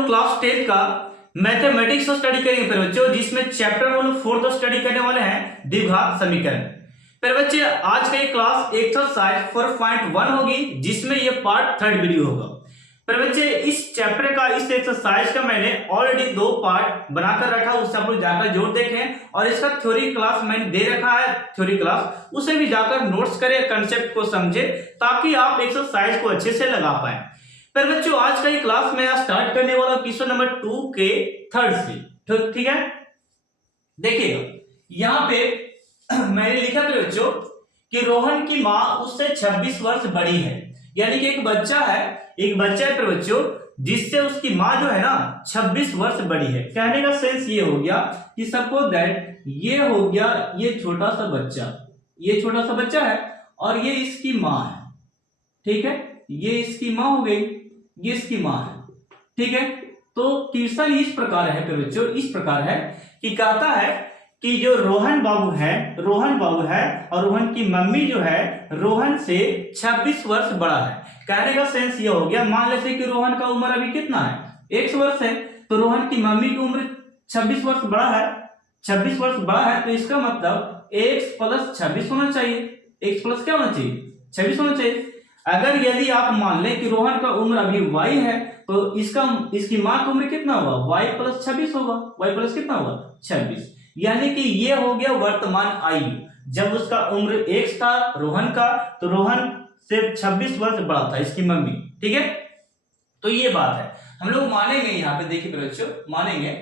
लोग क्लास 10 का मैथमेटिक्स को स्टडी करेंगे फिर बच्चों, जिसमें चैप्टर हम लोग 4 स्टडी करने वाले हैं द्विघात समीकरण। फिर बच्चे आज का ये क्लास एक्सरसाइज 4.1 होगी, जिसमें ये पार्ट 3rd वीडियो होगा। फिर बच्चे इस चैप्टर का, इस एक्सरसाइज का मैंने ऑलरेडी 2 पार्ट बनाकर रखा, उससे आप लोग जाकर जरूर देखें। और इसका थ्योरी क्लास मैंने दे रखा है, थ्योरी क्लास, उसे भी जाकर नोट्स करें, कंसेप्ट को समझे, ताकि आप एक्सरसाइज को अच्छे से लगा पाए। फिर बच्चों आज का ये क्लास मैं स्टार्ट करने वाला हूं क्वेश्चन नंबर 2 के 3rd से। ठीक है, देखिएगा यहाँ पे मैंने लिखा था बच्चों कि रोहन की माँ उससे 26 वर्ष बड़ी है। यानी कि एक बच्चा है फिर बच्चों, जिससे उसकी माँ जो है ना 26 वर्ष बड़ी है। कहने का सेंस ये हो गया कि सपोज दैट ये हो गया, ये छोटा सा बच्चा है और ये इसकी माँ है। ठीक है, ये इसकी माँ हो गई, ये इसकी माँ है। ठीक है, तो क्वेश्चन इस प्रकार है फिर बच्चों, इस प्रकार है कि कहता है कि जो रोहन बाबू है और रोहन की मम्मी जो है रोहन से 26 वर्ष बड़ा है। कहने का सेंस ये हो गया, मान लेते कि रोहन का उम्र अभी कितना है, 1 वर्ष है, तो रोहन की मम्मी की उम्र 26 वर्ष बड़ा है, तो इसका मतलब x + 26 होना चाहिए। x प्लस क्या होना चाहिए, 26 होना चाहिए। अगर यदि आप मान लें कि रोहन का उम्र अभी y है, तो इसकी माँ की उम्र कितना होगा, y + 26 होगा। y प्लस कितना होगा, 26। यानी कि ये हो गया वर्तमान आयु। जब उसका उम्र 1 था रोहन का, तो रोहन से 26 वर्ष बड़ा था इसकी मम्मी। ठीक है, तो ये बात है। हम लोग मानेंगे यहाँ पे, देखिए बच्चों, मानेंगे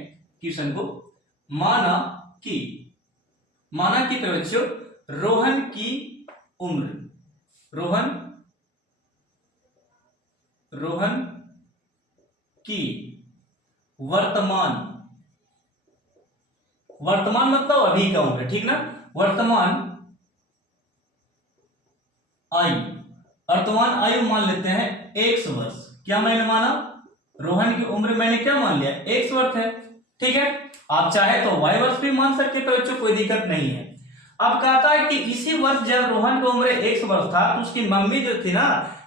क्वेश्चन को, माना कि बच्चों रोहन की वर्तमान मतलब अभी का उम्र, ठीक ना, वर्तमान आयु मान लेते हैं 1 वर्ष। क्या मैंने माना, रोहन की उम्र मैंने क्या मान लिया, 1 वर्ष है। ठीक है, आप चाहे तो y वर्ष भी मान सकते तो बच्चों कोई दिक्कत नहीं है। अब कहता है कि इसी वर्ष जब रोहन की उम्र 1 वर्ष था, तो उसकी मम्मी जो थी ना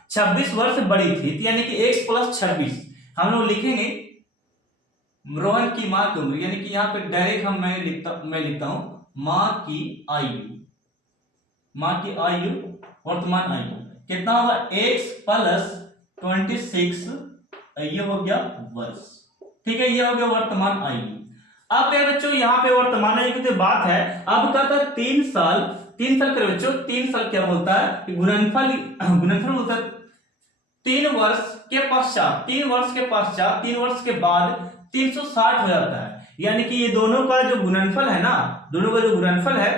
26 वर्ष बड़ी थी, यानी कि x + 26 हम लोग लिखेंगे रोहन की माँ की उम्र। यानी कि यहाँ पे डायरेक्ट मैं लिखता हूं माँ की आयु, वर्तमान आयु कितना होगा, x + 26, ये हो गया वर्ष। ठीक है, ये हो गया वर्तमान आयु। अब यार बच्चों यहाँ पे वर्तमान आयु की तो बात है। अब कहता है 3 साल करे बच्चों, 3 साल क्या बोलता है कि गुणनफल बोलता है 3 वर्ष के पश्चात, 3 वर्ष के बाद 360 हो जाता है। यानी कि ये दोनों का जो गुणनफल है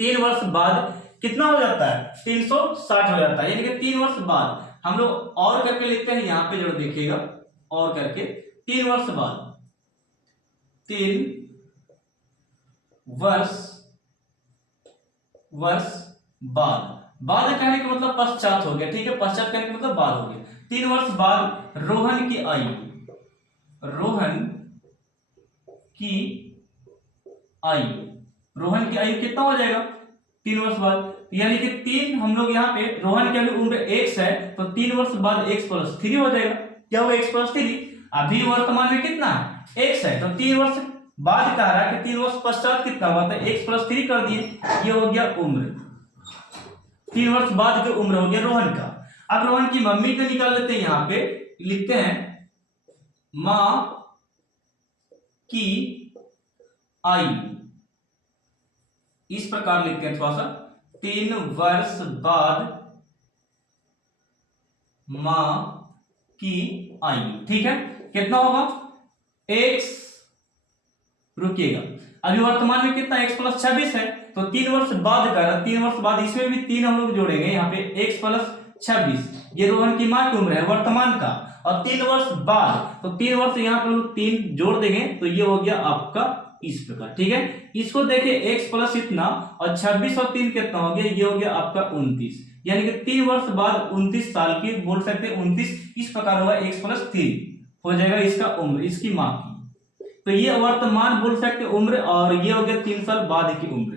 3 वर्ष बाद कितना हो जाता है, 360 हो जाता है। यानी कि 3 वर्ष बाद हम लोग और करके लिखते हैं, यहाँ पे जरूर देखिएगा, और करके 3 वर्ष बाद, 3 वर्ष बाद कहने का मतलब पश्चात हो गया। ठीक है, पश्चात कहने का मतलब बाद हो गया। 3 वर्ष बाद रोहन की आयु कितना हो जाएगा, 3 वर्ष बाद। यानी कि 3 हम लोग यहाँ पे रोहन की उम्र 1 है, तो 3 वर्ष बाद x + 3 हो जाएगा। क्या होगा, x + 3। अभी वर्तमान में कितना है, 1 है, तो 3 वर्ष बाद कह रहा है कि 3 वर्ष पश्चात कितना हुआ था, x + 3 कर दिए, ये हो गया उम्र। 3 वर्ष बाद की उम्र हो गया रोहन का। अब रोहन की मम्मी को निकाल लेते हैं, यहाँ पे लिखते हैं माँ की आयु, इस प्रकार लिखते हैं थोड़ा सा, 3 वर्ष बाद माँ की आयु। ठीक है, कितना होगा, x, रुकिएगा, अभी वर्तमान में कितना, x + 26 है, तो 3 वर्ष बाद का, 3 वर्ष बाद इसमें भी 3 हम लोग जोड़ेंगे, यहाँ पे x + 26, ये रोहन की माँ की उम्र है वर्तमान का, और 3 वर्ष बाद, तो 3 वर्ष यहाँ पे 3 जोड़ देंगे, तो ये हो गया आपका इस प्रकार। ठीक है, इसको देखिए x + इतना और 26 और 3 कितना हो गया, ये हो गया आपका 29। यानी कि 3 वर्ष बाद 29 साल की बोल सकते हैं, 29 इस प्रकार होगा, x + 3 हो जाएगा इसका उम्र, इसकी माँ की। तो ये वर्तमान बोल सकते उम्र, और ये हो गया 3 साल बाद की उम्र।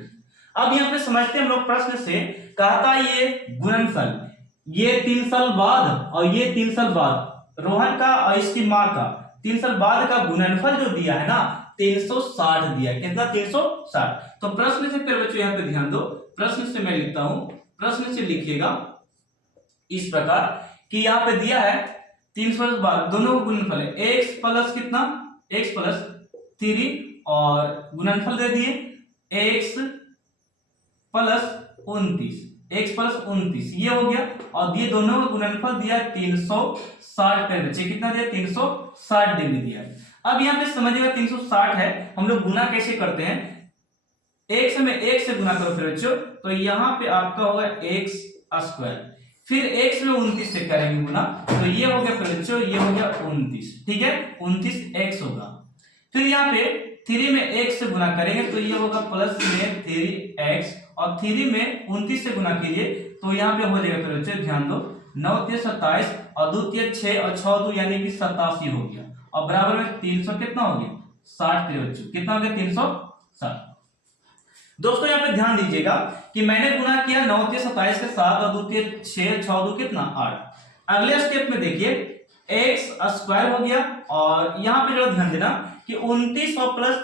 अब यहाँ पे समझते हैं हम लोग प्रश्न से, कहता ये गुणनफल, ये 3 साल बाद और ये 3 साल बाद रोहन का और इसकी माँ का 3 साल बाद का गुणनफल जो दिया है ना 360 दिया है। कितना? 360। तो प्रश्न से फिर बच्चों यहाँ पे ध्यान दो, प्रश्न से मैं लिखता हूं, प्रश्न से लिखिएगा इस प्रकार कि यहाँ पे दिया है 300 बाद दोनों का गुणनफल है x प्लस कितना, x प्लस 3 और गुणनफल दे दिए x प्लस 29, x प्लस 29 ये हो गया, और ये दोनों का गुणनफल दिया 360 पे बच्चे कितना दिया 360 डिग्री दिया है। अब यहाँ पे समझिएगा 360 है, हम लोग गुना कैसे करते हैं, x में x से गुना करो फिर बच्चों, तो यहाँ पे आपका होगा x स्क्वायर, फिर x में 29 से करेंगे गुना, तो ये हो गया फिर बच्चों ये हो गया 29, ठीक है 29x होगा। फिर यहाँ पे 3 में x से गुना करेंगे तो ये होगा प्लस में 3x, और 3 में 29 से गुना कीजिए तो यहाँ पे हो जाएगा फिर बच्चों ध्यान दो 9 3 27 और 2 3 6 और 6 2 यानी कि 87 हो गया, और बराबर में 300 कितना हो गया 60 बच्चों, कितना हो गया 360। दोस्तों यहाँ पे ध्यान दीजिएगा कि मैंने गुना किया 9 3 27 के साथ और 2 3 6 6 2 कितना 8। अगले स्टेप में देखिए x स्क्वायर हो गया, और यहाँ पे जो ध्यान देना कि 29 और प्लस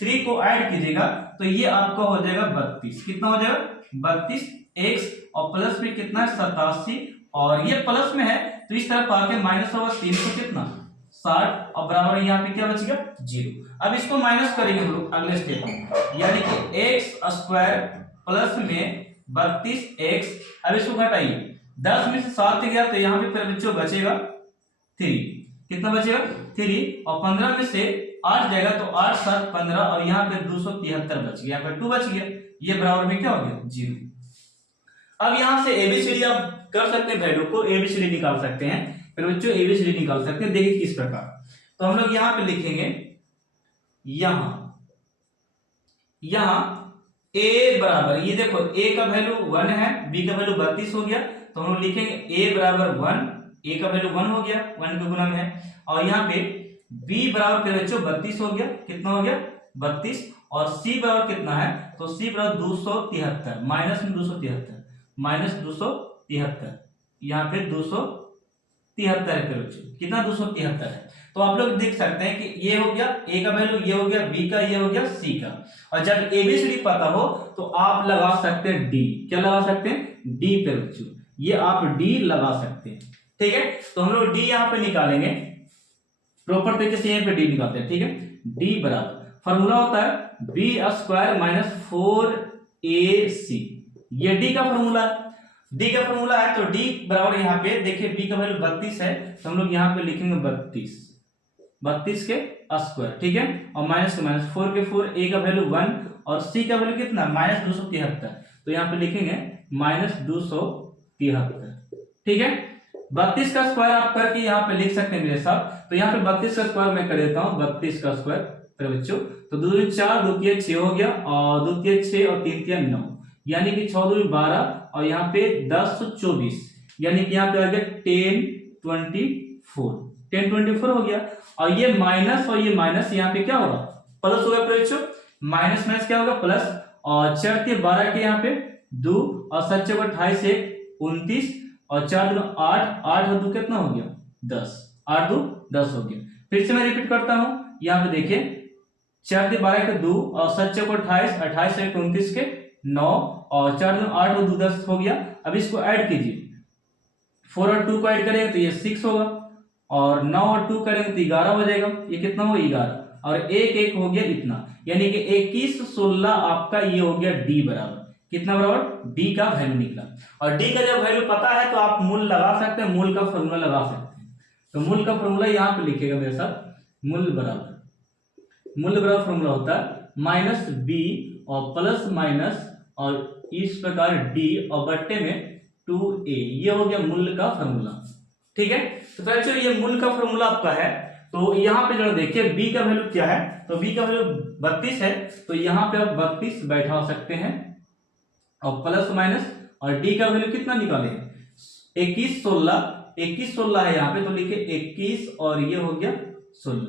3 को ऐड कीजिएगा तो ये आपका हो जाएगा 32, कितना हो जाएगा 32x, और प्लस में कितना है 87, और ये प्लस में है तो इस तरफ आके माइनस होगा 300 कितना 60, और बराबर यहाँ पे क्या बच गया 0। अब इसको माइनस करेंगे हम लोग अगले स्टेप में, यानी कि x स्क्वायर प्लस में 32x, अब इसको घटाइए 10 में से 7 गया तो यहाँ पे फिर बच्चों बचेगा 3, कितना बचेगा 3, और 15 में से 8 जाएगा तो 8 7 15, और यहाँ पे 273 बच गया, यहाँ पे 2 बच गया, ये बराबर में क्या हो गया 0। अब यहाँ से एबीसीडी आप कर सकते हैं, वैल्यू को एबीसीडी निकाल सकते हैं, फिर बच्चों एबीसीडी निकाल सकते हैं, देखिए किस प्रकार। तो हम लोग यहाँ पे लिखेंगे यहाँ a बराबर, ये देखो a का वैल्यू 1 है, b का वैल्यू 32 हो गया, तो हम लोग लिखेंगे a बराबर 1, a का वैल्यू 1 हो गया, 1 के गुना में है, और यहाँ पे b बराबर फिर बच्चों 32 हो गया, कितना हो गया 32, और c बराबर कितना है तो c बराबर 273, माइनस में 273 माइनस 273, यहाँ पे 273 है फिर बच्चों, कितना 273 है। तो आप लोग देख सकते हैं कि ये हो गया a का वैल्यू, ये हो गया b का, ये हो गया c का, और जब एबीसीडी पता हो तो आप लगा सकते हैं d, क्या लगा सकते हैं d पे बच्चों, ये आप d लगा सकते हैं, ठीक है। तो हम लोग d यहाँ पे निकालेंगे, प्रॉपर तरीके से यहाँ पे d निकालते हैं, ठीक है। d बराबर फॉर्मूला होता है b स्क्वायर माइनस 4ac, ये d का फॉर्मूला है, d का फॉर्मूला है, तो d बराबर यहाँ पे देखिए b का वैल्यू 32 है, तो हम लोग यहाँ पे लिखेंगे 32 के स्क्वायर, ठीक है, और माइनस के माइनस 4 के 4, a का वैल्यू 1 और c का वैल्यू कितना माइनस 273, तो यहाँ पे लिखेंगे माइनस 273, ठीक है। 32 का स्क्वायर आप करके यहाँ पे लिख सकते हैं मेरे साथ, तो यहाँ पे 32 का स्क्वायर मैं कर देता हूँ, 32 का स्क्वायर फिर बच्चों, तो 2 4 2 3 6 हो गया, और 2 3 6 और 3 3 9, यानी कि 6 2 12, और यहाँ पे 10 24, यानी कि यहाँ पे आ गया 10 24 हो गया, और ये माइनस और ये माइनस यहाँ पे क्या होगा प्लस होगा फिर बच्चों, माइनस माइनस क्या होगा प्लस, और 4 3 12 के यहाँ पे 2, और 7 4 28 1 29, और 4 2 8 8 और 2 कितना हो गया 10, 8 2 10 हो गया। फिर से मैं रिपीट करता हूँ, यहाँ पे देखिए 4 3 12 के 2, और 7 4 28 28 1 29 के 9, और 4 2 8 और 2 10 हो गया। अब इसको ऐड कीजिए, 4 और 2 को ऐड करेंगे तो ये 6 होगा, और 9 और 2 करेंगे तो 11 हो जाएगा, ये कितना हो 11, और 1 1 हो गया इतना, यानी कि 21 16 आपका ये हो गया d बराबर, कितना बराबर d का वैल्यू निकला। और d का जब वैल्यू पता है तो आप मूल लगा सकते हैं, मूल का फॉर्मूला लगा सकते हैं। तो मूल का फॉर्मूला यहाँ पे लिखेगा मेरे साथ, मूल बराबर फॉर्मूला होता है माइनस b और प्लस माइनस और इस प्रकार d और बट्टे में 2a, ये हो गया मूल का फॉर्मूला, ठीक है। तो बच्चों ये मूल का फॉर्मूला आपका है, तो यहाँ पे जरा देखिए b का वैल्यू क्या है, तो b का वैल्यू 32 है, तो यहाँ पे आप 32 बैठा सकते हैं, और प्लस माइनस, और d का वैल्यू कितना निकाले 21 16 है यहाँ पे, तो लिखे 21 और ये हो गया 16,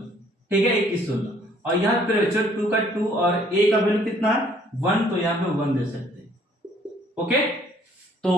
ठीक है 21 16, और यहाँ पे बच्चों 2 का 2 और a का वैल्यू कितना है 1, तो यहाँ पे 1 दे सकते हैं, ओके। तो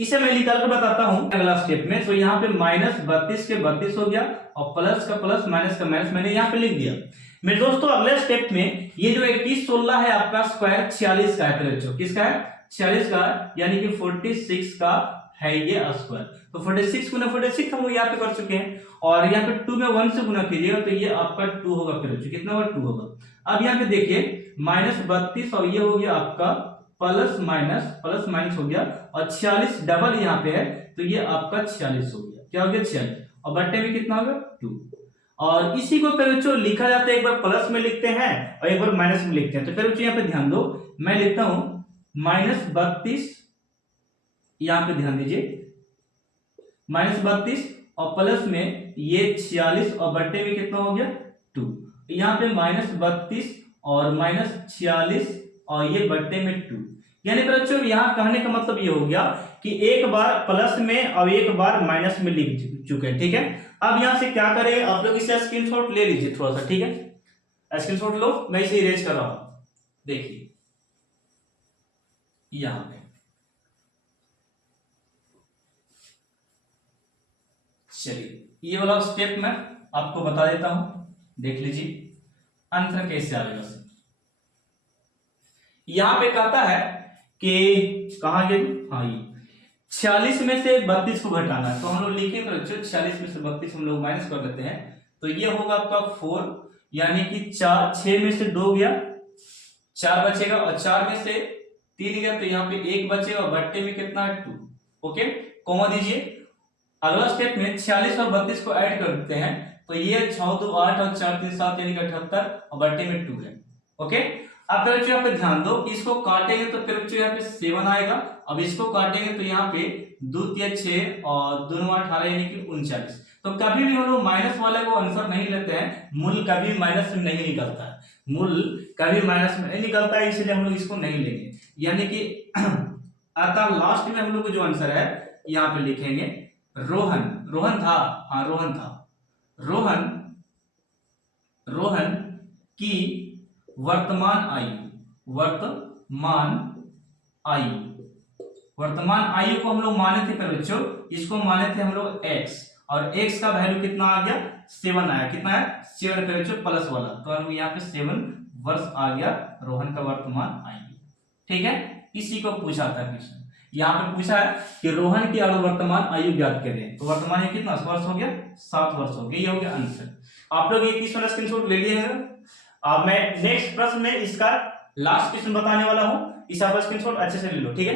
इसे मैं निकाल कर बताता हूं अगला स्टेप में। तो यहाँ पे -32 के 32 हो गया और प्लस का प्लस माइनस का माइनस मैंने यहाँ पे लिख दिया। मेरे दोस्तों अगले स्टेप में ये जो 21 16 है आपका स्क्वायर 46 का है मेरे बच्चों, किसका है 46 का, यानी कि 46 का है ये स्क्वायर। तो 46 गुना 46 हम लोग यहाँ पे कर चुके हैं और यहाँ पे 2 में 1 से गुना कीजिएगा तो ये आपका 2 होगा मेरे बच्चों, कितना होगा 2 होगा। अब यहाँ पे देखिए -32 और ये हो गया आपका प्लस माइनस हो गया और 46 डबल यहाँ पे है तो ये आपका 46 हो गया, क्या हो गया 46 और बट्टे में कितना होगा 2। और इसी को फिर बच्चों लिखा जाता है, एक बार प्लस में लिखते हैं और एक बार माइनस में लिखते हैं। तो फिर बच्चों यहाँ पे ध्यान दो, मैं लिखता हूं -32, यहाँ पे ध्यान दीजिए -32 और प्लस में ये 46 और बट्टे में कितना हो गया 2। यहाँ पे -32 और -46 और ये बट्टे में 2, यानी बच्चों यहाँ कहने का मतलब ये हो गया कि एक बार प्लस में और एक बार माइनस में लिख चुके हैं, ठीक है। अब यहां से क्या करें, आप लोग इसे स्क्रीनशॉट ले लीजिए थोड़ा सा, ठीक है, स्क्रीनशॉट लो, मैं इसे इरेज कर रहा हूं, देखिए यहां पे चलिए ये वाला स्टेप मैं आपको बता देता हूं, देख लीजिए आंसर कैसे आएगा। यहां पे कहता है कि कहां गए, हाँ ये 46 में से 32 को घटाना है, तो हम लोग लिखेंगे तो बच्चों 46 में से 32 हम लोग माइनस कर देते हैं तो ये होगा आपका 4, यानी कि 6 में से 2 गया 4 बचेगा और 4 में से 3 गया तो यहाँ पे 1 बचेगा और बट्टे में कितना है 2, ओके कोमा दीजिए। अगला स्टेप में 46 और 32 को ऐड कर देते हैं तो ये 6 2 8 और 4 3 7 यानी कि 78 और बट्टे में 2 है, ओके। अब फिर यहाँ पे ध्यान दो, इसको काटेंगे तो फिर यहाँ पे 7 आएगा, अब इसको काटेंगे तो यहाँ पे 2 3 6 और 2 9 18 यानी कि 39। तो कभी भी हम लोग माइनस वाले को आंसर नहीं लेते हैं, मूल कभी माइनस में नहीं निकलता है, मूल कभी माइनस में नहीं निकलता है, इसलिए हम लोग इसको नहीं लेंगे। यानी कि अतः लास्ट में हम लोग को जो आंसर है यहाँ पे लिखेंगे रोहन था, हाँ रोहन था, रोहन की वर्तमान आयु को हम लोग माने थे पर बच्चों, इसको माने थे हम लोग x और x का वैल्यू कितना आ गया 7 आया, कितना है 7 पर बच्चों प्लस वाला, तो हम लोग यहाँ पे 7 वर्ष आ गया रोहन का वर्तमान आयु, ठीक है। इसी को पूछा था क्वेश्चन, यहाँ पे पूछा है कि रोहन की वर्तमान आयु ज्ञात करें, तो वर्तमान आयु कितना वर्ष हो गया 7 वर्ष हो गया, ये हो गया आंसर। आप लोग ये क्वेश्चन स्क्रीनशॉट ले लिए हैं। अब मैं नेक्स्ट प्रश्न में इसका लास्ट क्वेश्चन बताने वाला हूं, इस आप स्क्रीनशॉट अच्छे से ले लो, ठीक है।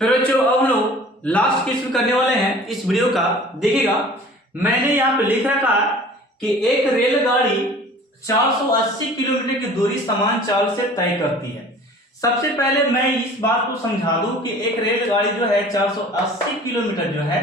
फिर बच्चों अब हम लोग लास्ट क्वेश्चन करने वाले हैं इस वीडियो का। देखिएगा मैंने यहां पे लिख रखा कि एक रेलगाड़ी 480 किलोमीटर की दूरी समान चाल से तय करती है। सबसे पहले मैं इस बात को समझा दूं कि एक रेलगाड़ी जो है 480 किलोमीटर जो है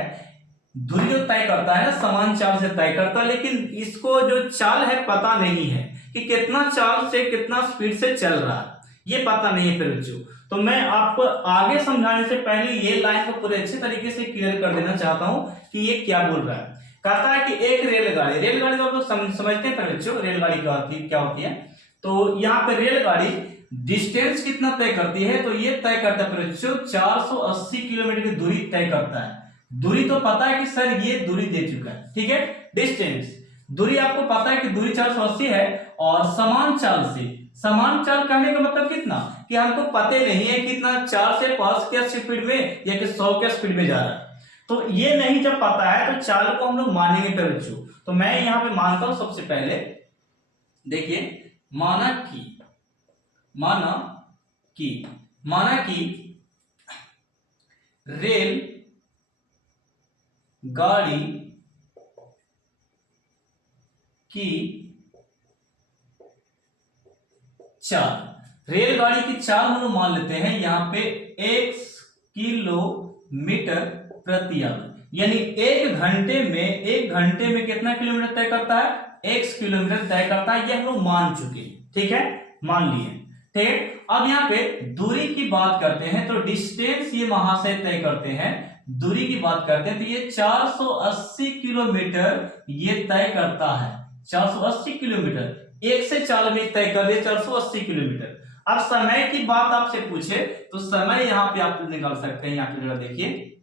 दूरी जो तय करता है ना समान चाल से तय करता है, लेकिन इसको जो चाल है पता नहीं है कि कितना चाल से कितना स्पीड से चल रहा है, ये पता नहीं है। फिर बच्चों तो मैं आपको आगे समझाने से पहले ये लाइन को पूरे अच्छे तरीके से क्लियर कर देना चाहता हूं कि ये क्या बोल रहा है। कहता है कि एक रेलगाड़ी तो आप लोग समझते हैं बच्चों रेलगाड़ी क्या होती है। तो यहाँ पे रेलगाड़ी डिस्टेंस कितना तय करती है, तो ये तय करता है बच्चों 480 किलोमीटर की दूरी तय करता है। दूरी तो पता है कि सर ये दूरी दे चुका है, ठीक है। डिस्टेंस दूरी आपको पता है कि दूरी 480 है और समान चाल कहने का मतलब कितना कि हमको पता नहीं है कितना 4 से 5 के स्पीड में या कि 100 के स्पीड में जा रहा है। तो ये नहीं जब पता है तो चाल को हम लोग मानेंगे फिर बच्चों। तो मैं यहां पे मानता हूं सबसे पहले देखिए माना कि रेल गाड़ी की रेलगाड़ी की चाल हम लोग मान लेते हैं यहां पे 1 किलोमीटर प्रति आवर, यानी एक घंटे में कितना किलोमीटर तय करता है 1 किलोमीटर तय करता है। ये हम लोग मान चुके हैं, ठीक है, मान लिए, ठीक। अब यहाँ पे दूरी की बात करते हैं तो डिस्टेंस ये महाशय तय करते हैं, दूरी की बात करते हैं तो ये 480 किलोमीटर ये तय करता है, 480 किलोमीटर, 1 से 4 में तय कर दिया 480 किलोमीटर। अब समय की बात आपसे पूछे तो समय यहाँ पे आप निकाल सकते हैं। यहाँ पे जरा देखिए,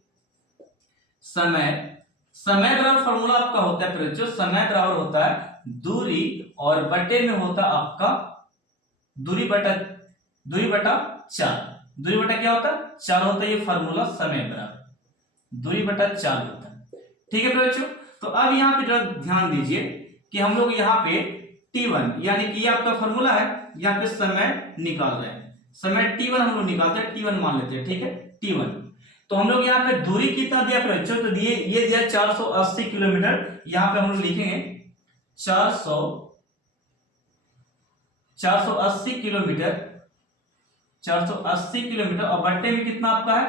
समय बराबर फॉर्मूला आपका होता है बच्चों, समय बराबर होता है दूरी और बटे में होता है आपका दूरी बटा चाल। दूरी बटा क्या होता है? चाल होता है। ये फॉर्मूला समय बराबर दूरी बटा चाल होता है। ठीक है बच्चों, तो अब यहाँ पे जरा ध्यान दीजिए कि हम लोग यहाँ पे T1 यानी कि ये आपका फॉर्मूला है, यहाँ पे समय निकाल रहे हैं। समय T1 हम लोग निकालते हैं, T1 मान लेते हैं। ठीक है, T1। तो हम लोग यहाँ पे दूरी कितना दिया बच्चों? तो दिए ये दिया 480 किलोमीटर। यहाँ पे हम लोग लिखेंगे 480 किलोमीटर, 480 किलोमीटर और बट्टे में कितना आपका है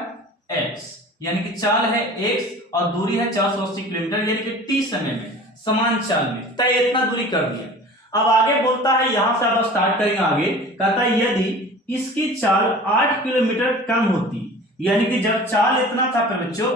x, यानी कि चाल है x और दूरी है 480 किलोमीटर, यानी कि t समय में समान चाल में तय इतना दूरी कर दिया। अब आगे बोलता है, यहां से आप स्टार्ट करेंगे आगे, कहता है यदि इसकी चाल 8 किलोमीटर कम होती, यानी कि जब चाल इतना था बच्चों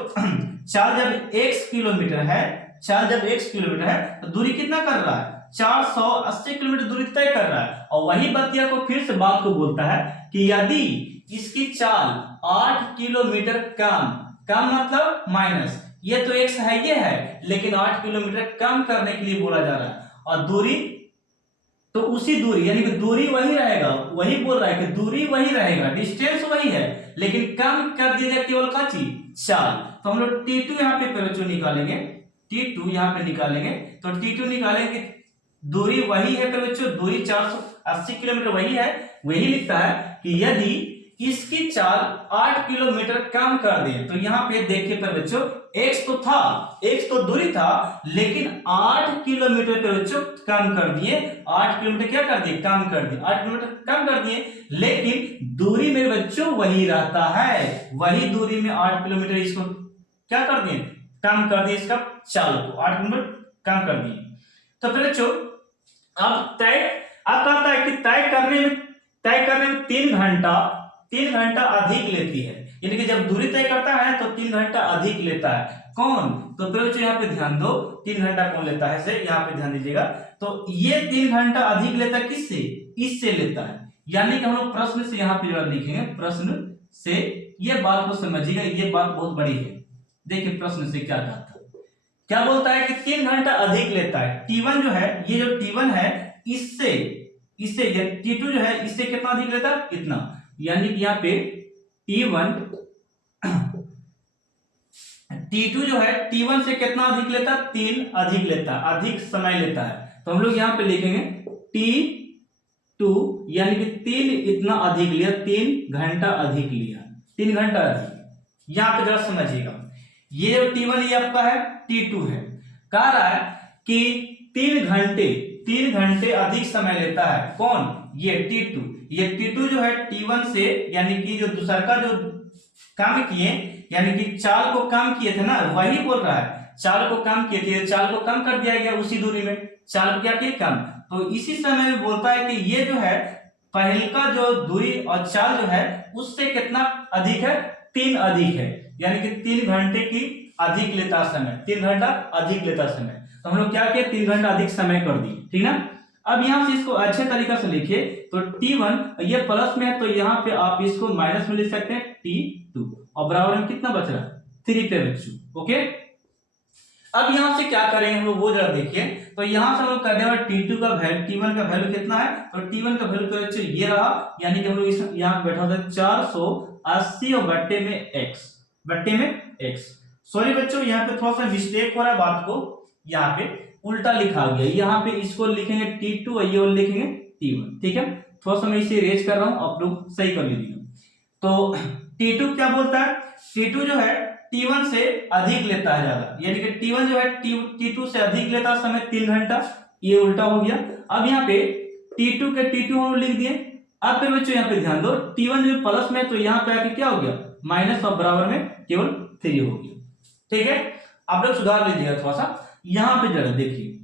चाल जब x किलोमीटर है, चाल जब x किलोमीटर है तो दूरी कितना कर रहा है? 480 किलोमीटर दूरी तय कर रहा है। और वही बतिया को फिर से बात को बोलता है कि यदि इसकी चाल 8 किलोमीटर कम मतलब माइनस, ये तो x है ये है, लेकिन 8 किलोमीटर कम करने के लिए बोला जा रहा है। और दूरी तो उसी दूरी, यानी कि दूरी वही रहेगा, वही बोल रहा है कि दूरी वही रहेगा, डिस्टेंस वही है, लेकिन कम कर दिया जाए केवल का चीज चाल। तो हम लोग T2 यहाँ पे बच्चों निकालेंगे, T2 यहाँ पे निकालेंगे। तो T2 निकालेंगे, दूरी वही है बच्चों, दूरी 480 किलोमीटर वही है। वही लिखता है कि यदि इसकी चाल 8 किलोमीटर कम कर दे, तो यहाँ पे देखिए बच्चों x तो था, x तो दूरी था, लेकिन 8 किलोमीटर पे बच्चों कम कर दिए। 8 किलोमीटर क्या कर दिए? कम कर दिए। 8 किलोमीटर कम कर दिए, लेकिन दूरी में बच्चों वही रहता है। वही दूरी में 8 किलोमीटर इसको क्या कर दिए? कम कर दिए, इसका चाल को 8 किलोमीटर कम कर दिए। तो फिर बच्चों अब कहता है कि तय करने में 3 घंटा अधिक लेती है, यानी कि जब दूरी तय करता है तो 3 घंटा अधिक लेता है। कौन? तो फिर बच्चों यहाँ पे ध्यान दो, 3 घंटा कौन लेता है से यहाँ पे ध्यान दीजिएगा। तो ये 3 घंटा अधिक लेता है किससे? इससे लेता है। यानी कि हम लोग प्रश्न से यहाँ पे लिखेंगे, प्रश्न से ये बात को समझिएगा, ये बात बहुत बड़ी है। देखिए प्रश्न से क्या कहा था, क्या बोलता है कि 3 घंटा अधिक लेता है। T1 जो है, ये जो T1 है इससे T2 जो है इससे कितना अधिक लेता है? इतना। यानी कि यहाँ पे T2 जो है T1 से कितना अधिक लेता है? 3 अधिक लेता है, अधिक समय लेता है। तो हम लोग यहाँ पे लिखेंगे T2 यानी कि 3 इतना अधिक लिया, 3 घंटा अधिक लिया, 3 घंटा अधिक। यहाँ पे जरा समझिएगा, ये जो T1 ये आपका है, T2 है। कह रहा है कि 3 घंटे अधिक समय लेता है। कौन? ये T2। ये T2 जो है T1 से, यानी कि जो दूसरा का जो काम किए, यानी कि चाल को कम किए थे ना, वही बोल रहा है चाल को कम किए थे, चाल को कम कर दिया गया उसी दूरी में, चाल को क्या किए? कम। तो इसी समय में बोलता है कि ये जो है पहले का जो दूरी और चाल जो है उससे कितना अधिक है? 3 अधिक है, यानी कि 3 घंटे की अधिक लेता समय, 3 घंटा अधिक लेता समय। तो हम लोग क्या किए? 3 घंटा अधिक समय कर दिए, ठीक ना। अब यहां से इसको अच्छे तरीके से लिखिए, तो T1 ये प्लस में है तो यहाँ पे आप इसको माइनस में लिख सकते हैं T2, और बराबर में कितना बच रहा? 3 पे बच्चों। ओके, अब यहां से क्या करेंगे हम लोग वो जरा देखिए। तो यहां से हम लोग करने वाले T2 का वैल्यू, T1 का वैल्यू कितना है? तो T1 का वैल्यू तो बच्चों ये रहा, यानी कि हम लोग इस यहाँ बैठा होता है 480 और बट्टे में x। सॉरी बच्चों, यहाँ पे थोड़ा सा मिस्टेक हो रहा है, बात को यहाँ पे उल्टा लिखा गया। यहाँ पे इसको लिखेंगे T2 और ये लिखेंगे T1, ठीक है। थोड़ा सा मैं इसे रेज कर रहा हूं, आप लोग सही कर लीजिएगा। तो T2 क्या बोलता है? T2 जो है T1 से अधिक लेता है ज्यादा, यानी कि T1 जो है T2 से अधिक लेता है समय 3 घंटा, ये उल्टा हो गया। अब यहाँ पे T2 के T2 हम लिख दिए। अब फिर बच्चों यहाँ पे ध्यान दो, T1 जो प्लस में, तो यहाँ पे आके क्या हो गया? माइनस, और बराबर में केवल 3 हो गया, ठीक है। आप लोग सुधार लीजिएगा थोड़ा सा। यहां पे जरा देखिए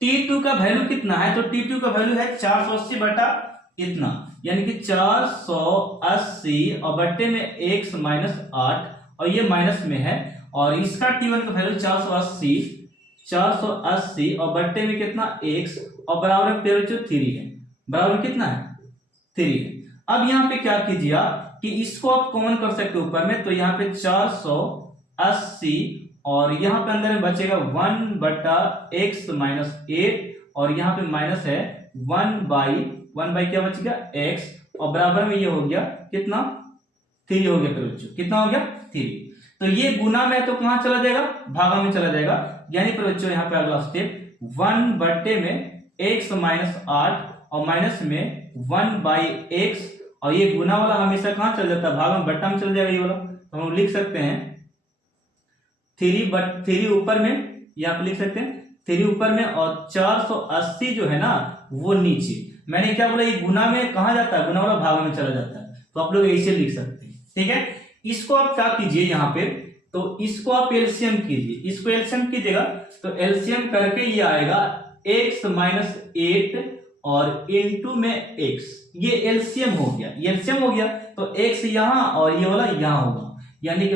T2 का वैल्यू कितना है? तो T2 का वैल्यू है 480 बटा इतना, यानी कि 480 और बट्टे में x माइनस 8, और ये माइनस में है, और इसका T1 का वैल्यू 480 480 और बट्टे में कितना x और बराबर में फिर बच्चों 3 है, बराबर में कितना है 3 है। अब यहाँ पे क्या कीजिए आप कि इसको आप कॉमन कर सकते हो ऊपर में, तो यहाँ पे 480 और यहाँ पे अंदर में बचेगा 1/x माइनस 8 और यहाँ पे माइनस है 1/1 क्या बच गया x और बराबर में ये हो गया कितना 3 हो गया। फिर बच्चों कितना हो गया 3। तो ये गुना में तो कहां चला जाएगा भागा में चला जाएगा, यानी फिर बच्चों यहाँ पे अगला स्टेप 1 में x माइनस 8 और माइनस में 1/x और ये गुना वाला हमेशा कहां चल जाता है भागा में बट्टा में चल जाएगा ये वाला। तो हम लिख सकते हैं 3 ऊपर में, यहाँ पे लिख सकते हैं 3 ऊपर में और 480 जो है ना वो नीचे। मैंने क्या बोला ये गुना में कहा जाता है, गुना वाला भाग में चला जाता है, तो आप लोग ऐसे लिख सकते हैं। ठीक है, इसको आप क्या कीजिए यहाँ पे, तो इसको आप एलसीएम कीजिए, इसको एलसीएम कीजिएगा तो एलसीएम करके ये आएगा x माइनस 8 और इनटू में x, ये एलसीएम हो गया, ये एलसीएम हो गया तो x यहाँ और ये वाला यहाँ होगा, यानी कि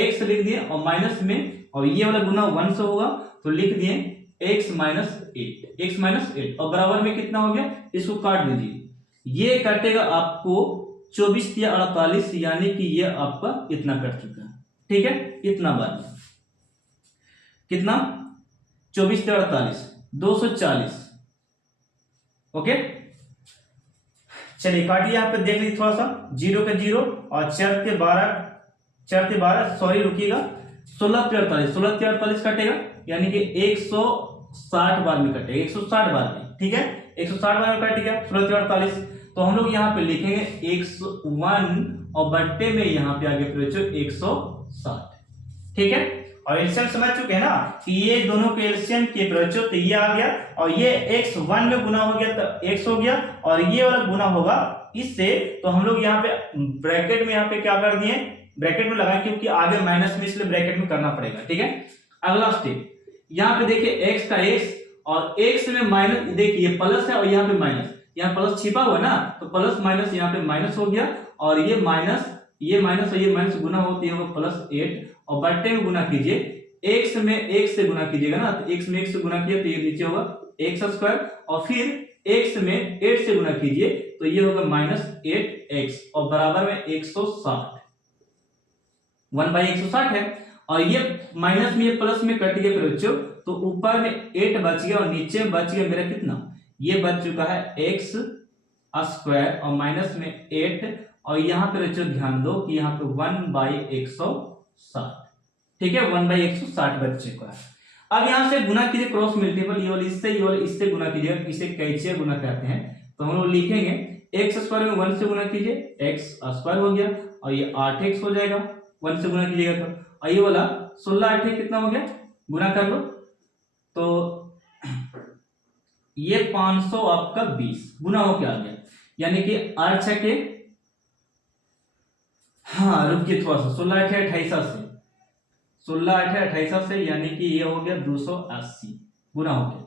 x लिख दिए और माइनस में और ये वाला गुना 1 से होगा तो लिख दिए x माइनस 8 और बराबर में कितना हो गया, इसको काट दीजिए, ये कटेगा आपको 24 या 48, यानी कि ये आपका इतना कट चुका है। ठीक है, इतना बार कितना 24 या 48 240। ओके चलिए काटिए, यहाँ पे देख लीजिए थोड़ा सा 0 के 0 और 4 के 12 सॉरी रुकिएगा 16 के 48 कटेगा, यानी कि 160 बार में कटेगा, 160 बार में। ठीक है, 160 बार में कट गया 16 के 48, तो हम लोग यहाँ पे लिखेंगे 101 और बट्टे में यहाँ पे आगे फिर 160। ठीक है, और एलसीएम समझ चुके हैं ना कि ये दोनों के एलसीएम के बच्चों, तो ये आ गया और ये x1 में गुना हो गया तो x हो गया और ये वाला गुना होगा इससे, तो हम लोग यहाँ पे ब्रैकेट में यहाँ पे क्या कर दिए, ब्रैकेट में लगाए क्योंकि आगे माइनस में, इसलिए ब्रैकेट में करना पड़ेगा। ठीक है, अगला स्टेप यहाँ पे देखिए x का x और x में माइनस, देखिए प्लस है और यहाँ पे माइनस, यहाँ प्लस छिपा हुआ ना तो प्लस माइनस यहाँ पे माइनस हो गया और ये माइनस और ये माइनस गुना होती है +8 और बट्टे में गुना कीजिए, x में x से गुना कीजिएगा ना, तो x में x से गुना किया तो ये नीचे होगा x² और फिर x में 8 से गुना कीजिए तो ये होगा -8x और बराबर में 160, 1/160 है और ये माइनस में ये प्लस में कट गया फिर बच्चों, तो ऊपर में 8 बच गया और नीचे में बच गया मेरा कितना, ये बच चुका है x² और माइनस में 8 और यहाँ पे बच्चों ध्यान दो कि यहाँ पे 1/160। ठीक है, 1/160 बच चुका है। अब यहाँ से गुना कीजिए क्रॉस मल्टीपल, ये वाले इससे गुना कीजिएगा, इसे कैसे गुना कहते हैं, तो हम लोग लिखेंगे x² में 1 से गुना कीजिए x² हो गया और ये 8x हो जाएगा 1 से गुना कीजिएगा तो, और ये वाला 16 कितना हो गया गुना कर लो तो ये 500 आपका 20 गुना हो क्या आ गया, यानी कि 8 के, हाँ रुकिए थोड़ा सा 16 से यानी कि ये हो गया 280 गुना हो गया,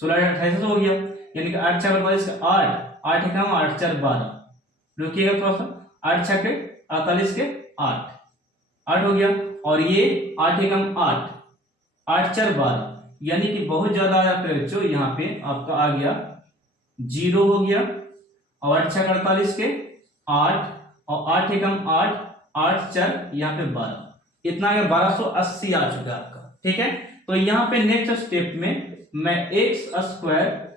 16 हो गया यानी कि 8 4 42 8 8 8 4 12, रुकिएगा थोड़ा सा 8 6 के 48 के 8 हो गया और ये 8 8 8 4 12, यानी कि बहुत ज्यादा आया बच्चों, यहाँ पे आपका आ गया 0 हो गया और 8 6 48 के 8 और 8 8 8 4 यहाँ पे 12, इतना है 1280 आ चुका है आपका। ठीक है, तो यहाँ पे नेक्स्ट स्टेप में मैं x²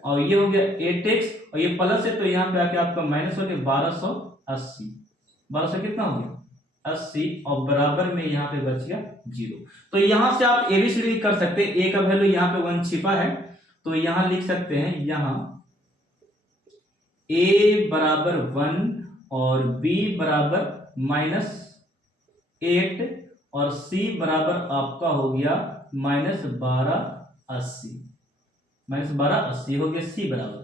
और ये हो गया 8x और ये प्लस है तो यहाँ पे आके आपका माइनस हो गया 1280 कितना हो गया 80 और बराबर में यहाँ पे बच गया 0। तो यहाँ से आप एबीसीडी कर सकते हैं, a का वैल्यू यहाँ पे 1 छिपा है तो यहाँ लिख सकते हैं, यहाँ a बराबर 1 और b बराबर -8 और c बराबर आपका हो गया -1280 हो गया c बराबर।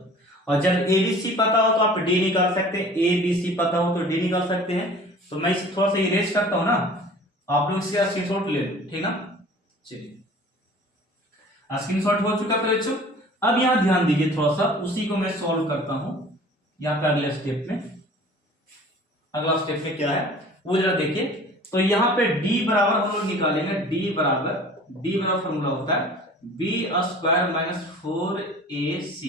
और जब ABC पता हो तो आप D निकाल सकते हैं, ABC पता हो तो D निकाल सकते हैं। तो मैं इसे थोड़ा सा इरेज करता हूं ना, आप लोग इसका स्क्रीनशॉट ले लो, ठीक ना। चलिए स्क्रीनशॉट हो चुका है बच्चों। अब यहाँ ध्यान दीजिए थोड़ा सा, उसी को मैं सॉल्व करता हूं यहाँ पे अगले स्टेप में। अगला स्टेप में क्या है वो जरा देखिए। तो यहाँ पे D बराबर हम लोग निकालेंगे, D बराबर फॉर्मूला होता है B square minus 4ac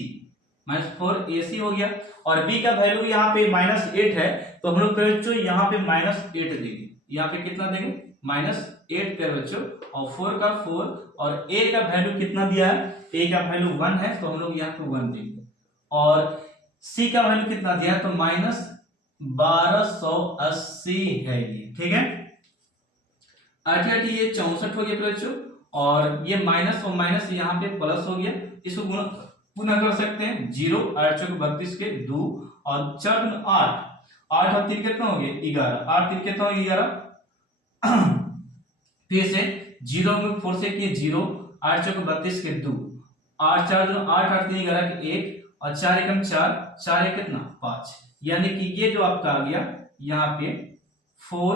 minus 4ac हो गया। और b का वैल्यू यहाँ पे -8 है, तो हम लोग प्यारे बच्चों यहाँ पे -8 देंगे। यहाँ पे कितना देंगे? -8 प्यारे बच्चों, और 4 का 4, और a का वैल्यू कितना दिया है? a का वैल्यू 1 है, तो हम लोग यहाँ पे 1 देंगे। और c का वैल्यू कितना दिया है? तो -1280 है ये, ठीक है। 8 ये 64 हो गया बच्चों, और ये माइनस और माइनस यहाँ पे प्लस हो गया। इसको गुना कर सकते हैं। 0 8 चौक 32 के 2 और 4 8, 8 और 3 कितना हो गया? 11, 8 3 कितना हो गया? 11। फिर से 0 में 4 से किए 0, 8 चौक 32 के 2, 8 4 8 8 3 11 के 1, और 4 एकम 4, 4 एक कितना? 5। यानी कि ये जो आपका आ गया यहाँ पे 4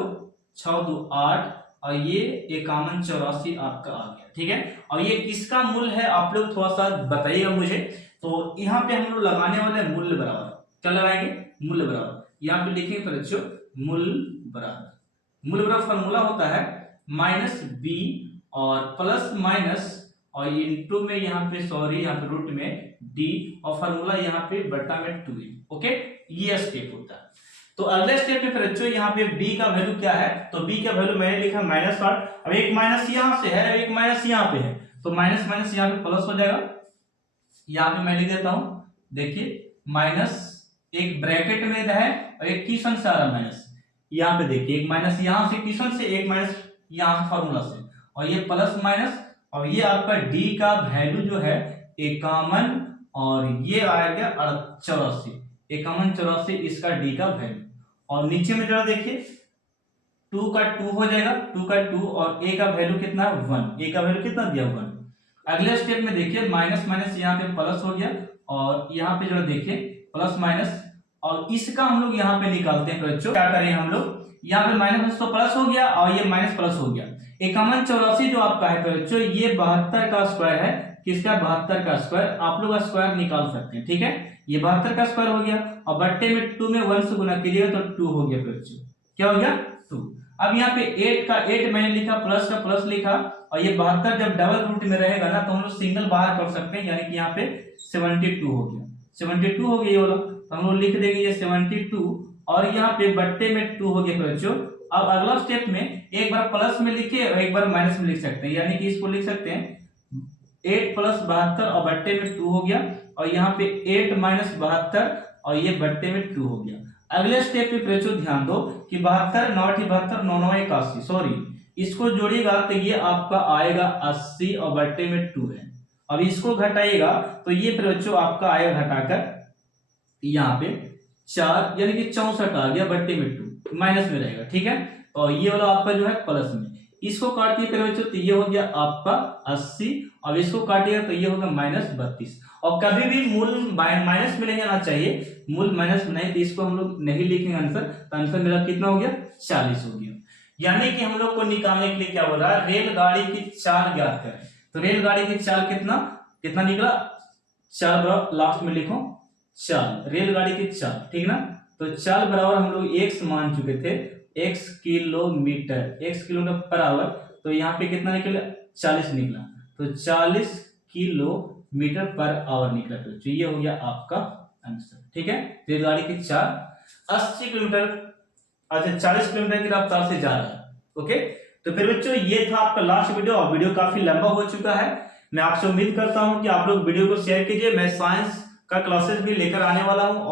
6 2 8, और ये 5184 आपका आ गया, ठीक है। और ये किसका मूल है आप लोग थोड़ा सा बताइएगा मुझे। तो यहाँ पे हम लोग लगाने वाले हैं मूल्य बराबर। क्या लगाएंगे? मूल्य बराबर। यहाँ पे लिखेंगे बच्चों मूल्य बराबर। मूल्य बराबर फॉर्मूला होता है -b और प्लस माइनस और इनटू में यहाँ पे यहाँ पे रूट में d, और फॉर्मूला यहाँ पे बटा में 2a। ओके, ये स्टेप होता है। तो अगले स्टेप में बच्चों यहाँ पे b का वैल्यू क्या है? तो b का वैल्यू मैंने लिखा -8। अब एक माइनस यहाँ से है, एक माइनस यहाँ पे है, तो माइनस माइनस यहाँ पे प्लस हो जाएगा। यहाँ पे मैं लिख देता हूं, देखिए माइनस एक ब्रैकेट में है और एक ट्यूशन से आ रहा माइनस। यहाँ पे देखिए एक माइनस यहाँ से ट्यूशन से, एक माइनस यहाँ से फॉर्मूला से, और ये प्लस माइनस, और ये आपका d का वैल्यू जो है 51, और ये आएगा 84, 5184 इसका d का वैल्यू। और नीचे में जरा देखिए 2 का 2 हो जाएगा, 2 का 2, और a का वैल्यू कितना है? 1। a का वैल्यू कितना दिया? 1। अगले स्टेप में देखिए माइनस माइनस यहाँ पे प्लस हो गया, और यहाँ पे जरा देखिए प्लस माइनस, और इसका हम लोग यहाँ पे निकालते हैं बच्चों। क्या करें हम लोग? यहाँ पे माइनस तो प्लस हो गया, और ये माइनस प्लस हो गया। 5184 जो आपका है बच्चों, ये 72 का स्क्वायर है। किसका? 72 का स्क्वायर। आप लोग स्क्वायर निकाल सकते हैं, ठीक है। ये 72 का स्क्वायर हो गया, और बट्टे में 2 में 1 से गुना कीजिएगा तो 2 हो गया बच्चों। क्या हो गया? 2। अब यहाँ पे 8 का 8 मैंने लिखा, प्लस का प्लस लिखा, और ये 72 जब डबल रूट में रहेगा ना, तो हम लोग सिंगल बाहर कर सकते हैं, यानी कि यहाँ पे 72 हो गया। 72 हो गया ये वाला, तो हम लोग लिख देंगे ये 72, और यहाँ पे बट्टे में 2 हो गया बच्चों। अब अगला स्टेप में एक बार प्लस में लिखे और एक बार माइनस में लिख सकते हैं, यानी कि इसको लिख सकते हैं 8 प्लस 72 और बट्टे में 2 हो गया, और यहाँ पे 8 माइनस 72 और ये बट्टे में 2 हो गया। अगले स्टेप पे बच्चों ध्यान दो कि 72 9 72 9 9 81, सॉरी इसको जोड़िएगा तो ये आपका आएगा 80 और बट्टे में 2 है। अब इसको घटाइएगा तो ये बच्चों आपका आएगा घटाकर यहाँ पे 4, यानी कि 64 आ गया, बट्टे में 2 माइनस में रहेगा, ठीक है। और ये वाला आपका जो है प्लस में, इसको काटिए फिर बच्चों तो ये हो गया आपका 80, अब इसको काटिएगा तो ये होगा -32। और कभी भी मूल माइनस में नहीं जाना चाहिए, मूल माइनस में नहीं, तो इसको हम लोग नहीं लिखेंगे आंसर, तो आंसर मेरा कितना हो गया? 40 हो गया। यानी कि हम लोग को निकालने के लिए क्या बोल रहा है? रेलगाड़ी की चाल ज्ञात करें। तो रेलगाड़ी की चाल कितना निकला? चाल लास्ट में लिखो चाल, रेलगाड़ी की चाल, ठीक ना। तो चाल बराबर हम लोग x मान चुके थे, x kilometre, x kilometre per hour, तो यहाँ पे कितना निकला? 40 निकला, तो 40 किलोमीटर पर आवर निकला। तो ये हो गया आपका आंसर, ठीक है। रेलगाड़ी की चाल 80 किलोमीटर, अच्छा 40 किलोमीटर की रफ्तार से जा रहा है। ओके, तो फिर बच्चों ये था आपका लास्ट वीडियो, और वीडियो काफी लंबा हो चुका है। मैं आपसे उम्मीद करता हूं कि आप लोग वीडियो को शेयर कीजिए। मैं साइंस का क्लासेस भी लेकर आने वाला हूं।